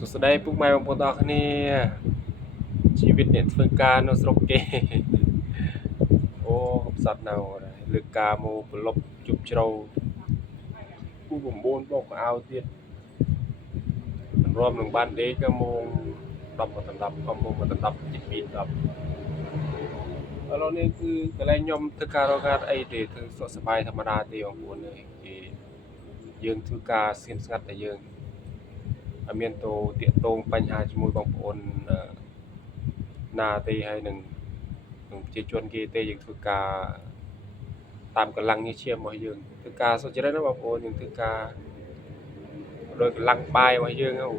សួស្តីពុកម៉ែបងប្អូនទាំងអស់គ្នាជីវិតអ្នកធ្វើការនៅស្រុកគេអូកំសត់នៅលើកការមកប្រឡប់ជប់ជ្រៅពូ9បោកកៅទៀតមិនរួមនឹងបានដេកក៏ម៉ោង10មកដល់10ក៏ម៉ោងមកដល់10ជិត2 10ឥឡូវនេះគឺកន្លែងខ្ញុំធ្វើការរកការអីទេធ្វើសុខសប្បាយធម្មតាទេបងប្អូនអើយគេយើងធ្វើការស្ងៀមស្ងាត់តែយើងអត់មានតោតាកតងបញ្ហាជាមួយបងប្អូនណាទេហើយនឹងប្រជាជនគេទេយើងធ្វើការតាមកម្លាំងញើសឈាមរបស់យើងធ្វើការសុចរិតណាបងប្អូនយើងធ្វើការដោយកម្លាំងបាយរបស់យើងហ្នឹង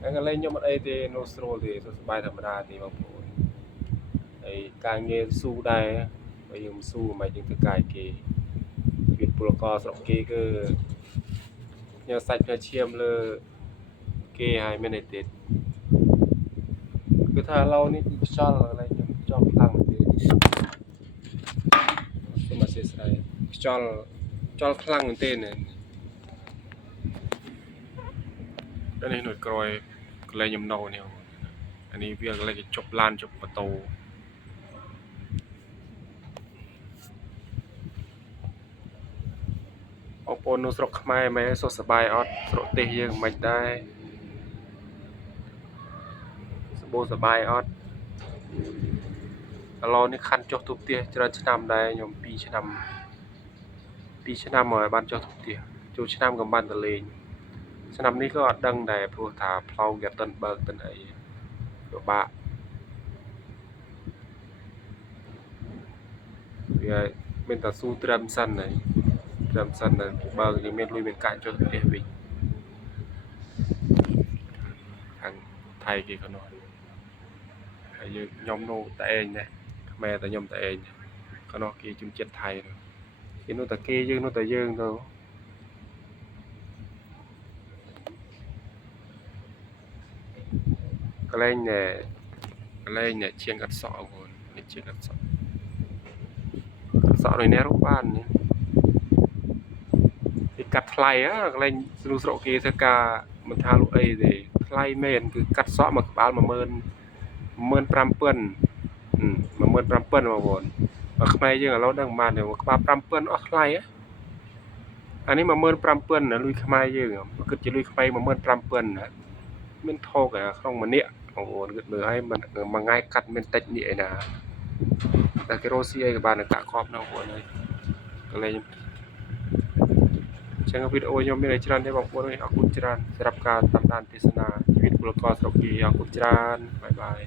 ហើយកន្លែងខ្ញុំអត់អីទេនៅស្រួលទេសុខសប្បាយធម្មតាទេបងប្អូនហើយការងារស៊ូដែរបើយើងមិនស៊ូមិនយើងធ្វើការឲ្យគេវាពលករស្រុកគេគឺញើសាច់ញើសឈាមលើគេហើយមានអីទៀតគឺថាឥឡូវនេះគឺខ្យល់កន្លែងខ្ញុំខ្យល់ខ្លាំងមែនទេសូមអធិស្ឋានខ្យល់ខ្លាំងមែនទេនេះនៅក្រោយកន្លែងខ្ញុំនៅនេះអានេះវាកន្លែងគេជប់ឡានជប់ម៉ូតូបងប្អូននៅស្រុកខ្មែរមែនសុខសប្បាយអត់ស្រុកទេសយើងមិនដែរសប្បាយអត់ឥឡូវនេះខាន់ចុះទូផ្ទះច្រើនឆ្នាំដែរខ្ញុំ2ឆ្នាំហើយបានចុះទូផ្ទះចូលឆ្នាំក៏បានទៅលេងឆ្នាំនេះក៏អត់ដឹងដែរព្រោះថាផ្លូវគេអត់ទាន់បើកទាន់អីពិបាកវាមានតែស៊ូត្រឹមសិនហើយត្រឹមសិនទៅបើយើងមានលុយមានកាក់ចុះផ្ទះវិញខាងថៃគេក៏នោះហើយខ្ញុំនៅតែឯងដែរខ្មែរតែខ្ញុំតែឯងក៏នោះគេជំនឿចិត្តថៃគេនោះតែគេយើងនោះតែយើងទៅកន្លែងជាងកាត់សក់បងប្អូននេះជាងកាត់សក់ដូចនេះរកបានគេកាត់ថ្លៃកន្លែងស្រុកគេធ្វើការមិនថាលក់អីទេថ្លៃមែនគឺកាត់សក់មួយក្បាល15000 15000បងប្អូនបើខ្មែរយើងឥឡូវដឹងប៉ុន្មានទេមួយក្បាល5000អស់ថ្លៃអានេះ15000លុយខ្មែរយើងគិតជាលុយខ្មែរ15000ណាមានថោកក្នុងម្នាក់បងប្អូនគិតមើលឲ្យមួយថ្ងៃកាត់មានតិចនេះឯណាតែគេរស់ស៊ីអីក៏បានតែកាក់ខប់ណាបងប្អូនហើយកន្លែងចឹងវីដេអូខ្ញុំមានច្រើនទេបងប្អូនអរគុណច្រើនសម្រាប់ការតាមដានទេសនាជីវិតពលករស្រុកគេអរគុណច្រើនបាយបាយ